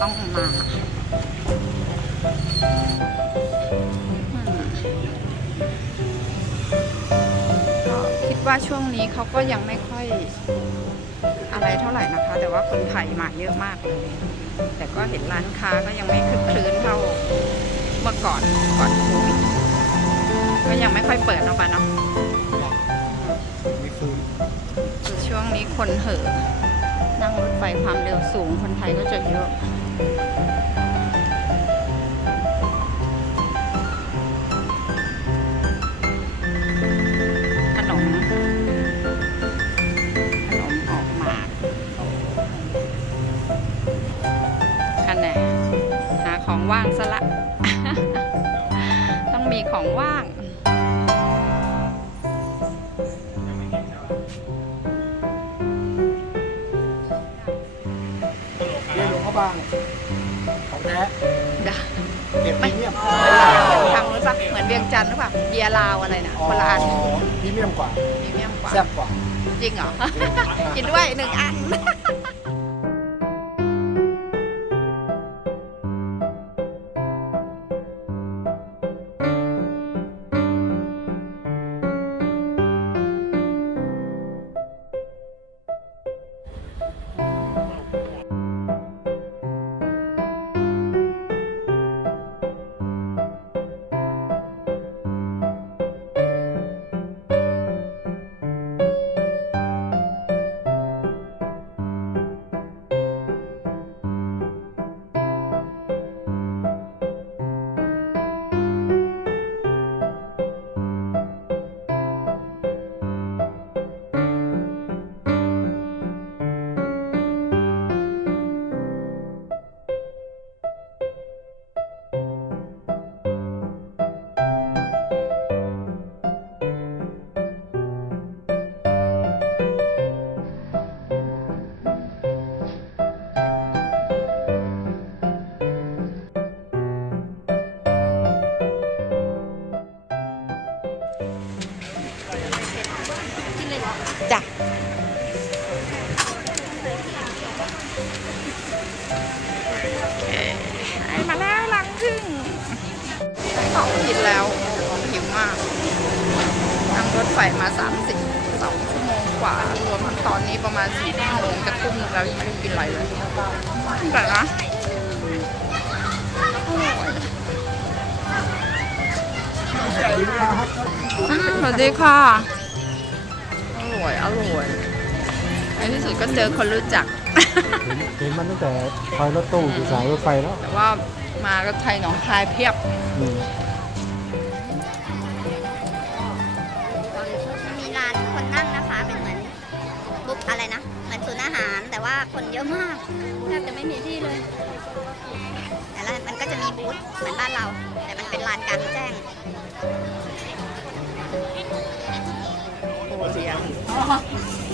ต้องมาอืมก็คิดว่าช่วงนี้เขาก็ยังไม่ค่อยอะไรเท่าไหร่นะคะ แต่ว่าคนไทยมาเยอะมากเลย แต่ก็เห็นร้านค้าก็ยังไม่คึกคลื้นเท่าเมื่อก่อนก่อนโควิดก็ยังไม่ค่อยเปิดเนาะปะเนาะมีคืนคือช่วงนี้คนเห่อะนั่งรถไฟความเร็วสูงคนไทยก็จะเยอะ ขนม ขนมออกหมากคะแนนหาของว่างซะละ ต้องมีของว่าง บางของแท้ได้เก็บพรีเมียมทางนู้นปะเหมือนเวียงจันทร์หรือเปล่าเบียร์ลาวอะไรนะคนละอันพรีเมียมกว่าพรีเมียมกว่าแซ่บกว่าจริงเหรอ กินด้วยหนึ่งอัน จ้ะเอ่อไอ้มาแล้วหลังพึ่งของกินแล้วหิวมากนั่งรถไฟมา30 2ชั่วโมงกว่ารวมทั้งตอนนี้ประมาณ4ชั่วโมงจะทุ่มหนึงแล้วยังไม่ได้กินอะไรเลยแต่นะอืมสวัสดีค่ะอ ร่อย อร่อย ในที่สุดก็เจอคนรู้จัก เห็นเห็นมันตั้งแต่คอยรถตู้อยู่สายรถไฟแล้วแต่ว่ามาก็ไทยหนองคายเพียบ อืมมีร้านคนนั่งนะคะ เป็นเหมือนบุ๊กอะไรนะเหมือนศูนย์อาหาร แต่ว่าคนเยอะมากแทบจะไม่มีที่เลย แต่ละมันก็จะมีบูธเหมือนบ้านเรา แต่มันเป็นลานกลารแจ้งโอเลียง 아!